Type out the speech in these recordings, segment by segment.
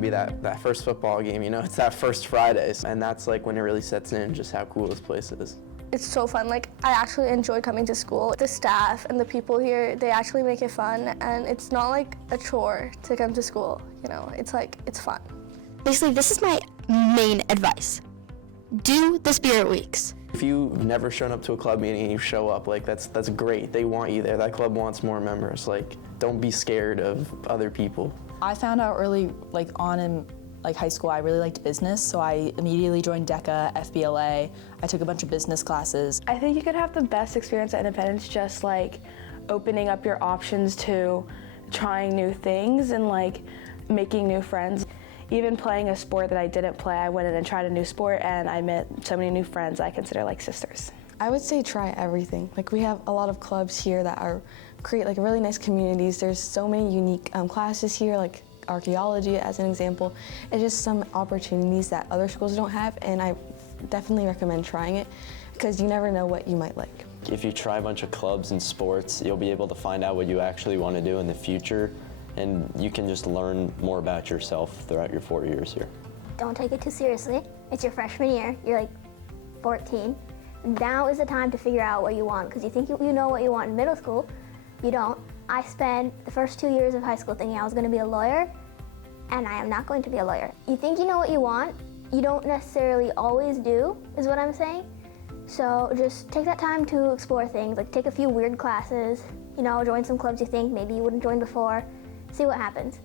to be that first football game, you know, it's that first Friday. And that's like when it really sets in just how cool this place is. It's so fun. Like, I actually enjoy coming to school. The staff and the people here, they actually make it fun, and it's not like a chore to come to school, you know, it's like, it's fun. Basically, this is my main advice. Do the Spirit Weeks. If you've never shown up to a club meeting and you show up, like that's great. They want you there. That club wants more members. Like, don't be scared of other people. I found out early, like on in high school, I really liked business, so I immediately joined DECA, FBLA. I took a bunch of business classes. I think you could have the best experience at Independence just like opening up your options to trying new things and like making new friends. Even playing a sport that I didn't play, I went in and tried a new sport and I met so many new friends I consider like sisters. I would say try everything. Like, we have a lot of clubs here that create like really nice communities. There's so many unique classes here, like archaeology as an example. It's just some opportunities that other schools don't have, and I definitely recommend trying it because you never know what you might like. If you try a bunch of clubs and sports, you'll be able to find out what you actually want to do in the future, and you can just learn more about yourself throughout your 4 years here. Don't take it too seriously. It's your freshman year. You're like 14. Now is the time to figure out what you want, because you think you know what you want in middle school. You don't. I spent the first 2 years of high school thinking I was going to be a lawyer, and I am not going to be a lawyer. You think you know what you want, you don't necessarily always do, is what I'm saying. So just take that time to explore things, like take a few weird classes, you know, join some clubs you think maybe you wouldn't join before, see what happens.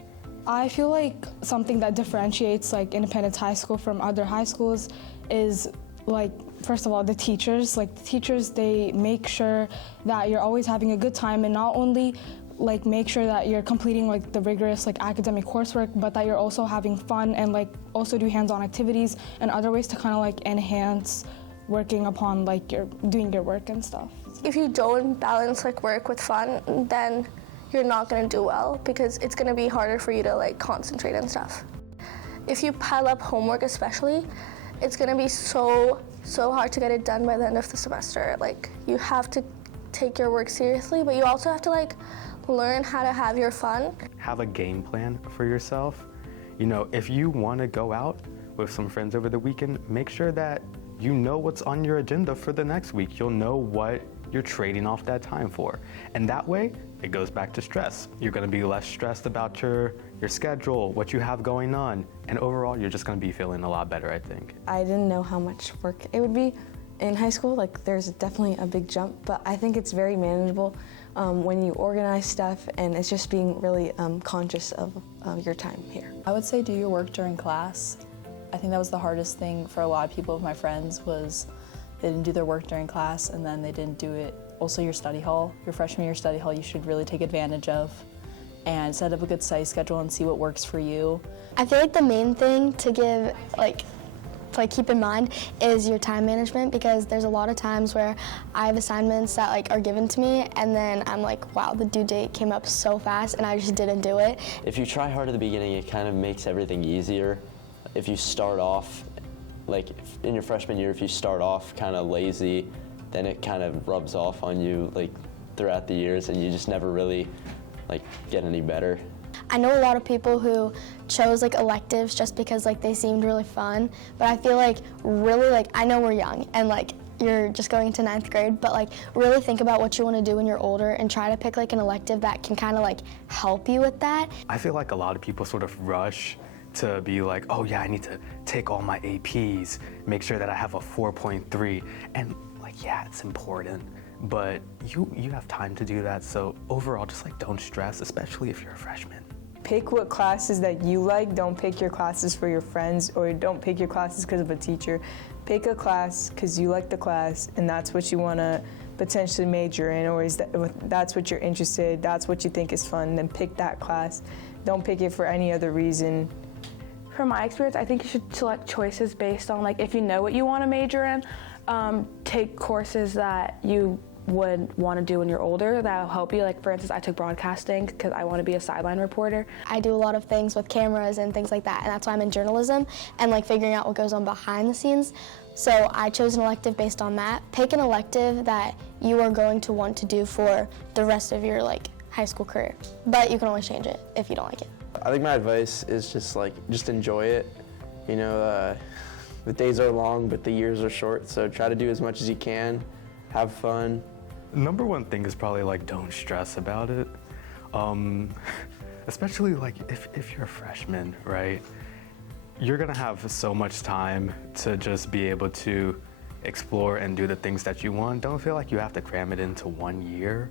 I feel like something that differentiates like Independence High School from other high schools is like, first of all, the teachers. Like, the teachers, they make sure that you're always having a good time, and not only like make sure that you're completing like the rigorous like academic coursework, but that you're also having fun and like also do hands-on activities and other ways to kind of like enhance working upon like doing your work and stuff. If you don't balance like work with fun, then you're not going to do well, because it's going to be harder for you to like concentrate and stuff. If you pile up homework especially, it's going to be so hard to get it done by the end of the semester. Like, you have to take your work seriously, but you also have to like learn how to have your fun. Have a game plan for yourself. You know, if you want to go out with some friends over the weekend, make sure that you know what's on your agenda for the next week. You'll know what you're trading off that time for. And that way, it goes back to stress. You're going to be less stressed about your schedule, what you have going on, and overall, you're just going to be feeling a lot better, I think. I didn't know how much work it would be in high school. Like, there's definitely a big jump, but I think it's very manageable when you organize stuff, and it's just being really conscious of your time here. I would say do your work during class. I think that was the hardest thing for a lot of people of my friends, was they didn't do their work during class and then they didn't do it. Also, your study hall, your freshman year study hall, you should really take advantage of and set up a good study schedule and see what works for you. I feel like the main thing to give, to keep in mind is your time management, because there's a lot of times where I have assignments that like are given to me and then I'm like, wow, the due date came up so fast and I just didn't do it. If you try hard at the beginning, it kind of makes everything easier. If you start off, like in your freshman year, if you start off kind of lazy, then it kind of rubs off on you like throughout the years, and you just never really like get any better. I know a lot of people who chose like electives just because like they seemed really fun, but I feel like really, like, I know we're young and like you're just going to 9th grade, but like really think about what you want to do when you're older and try to pick like an elective that can kind of like help you with that. I feel like a lot of people sort of rush to be like, oh yeah, I need to take all my APs, make sure that I have a 4.3, and like, yeah, it's important, but you have time to do that. So overall, just like don't stress, especially if you're a freshman. Pick what classes that you like. Don't pick your classes for your friends, or don't pick your classes because of a teacher. Pick a class because you like the class and that's what you want to potentially major in, or that's what you're interested, that's what you think is fun, then pick that class. Don't pick it for any other reason. From my experience, I think you should select choices based on, like, if you know what you want to major in, take courses that you would want to do when you're older that will help you. Like, for instance, I took broadcasting because I want to be a sideline reporter. I do a lot of things with cameras and things like that, and that's why I'm in journalism and like figuring out what goes on behind the scenes. So I chose an elective based on that. Pick an elective that you are going to want to do for the rest of your like high school career, but you can always change it if you don't like it. I think my advice is just enjoy it. You know, the days are long, but the years are short, so try to do as much as you can, have fun. Number one thing is probably like don't stress about it. Especially like if you're a freshman, right? You're gonna have so much time to just be able to explore and do the things that you want. Don't feel like you have to cram it into 1 year.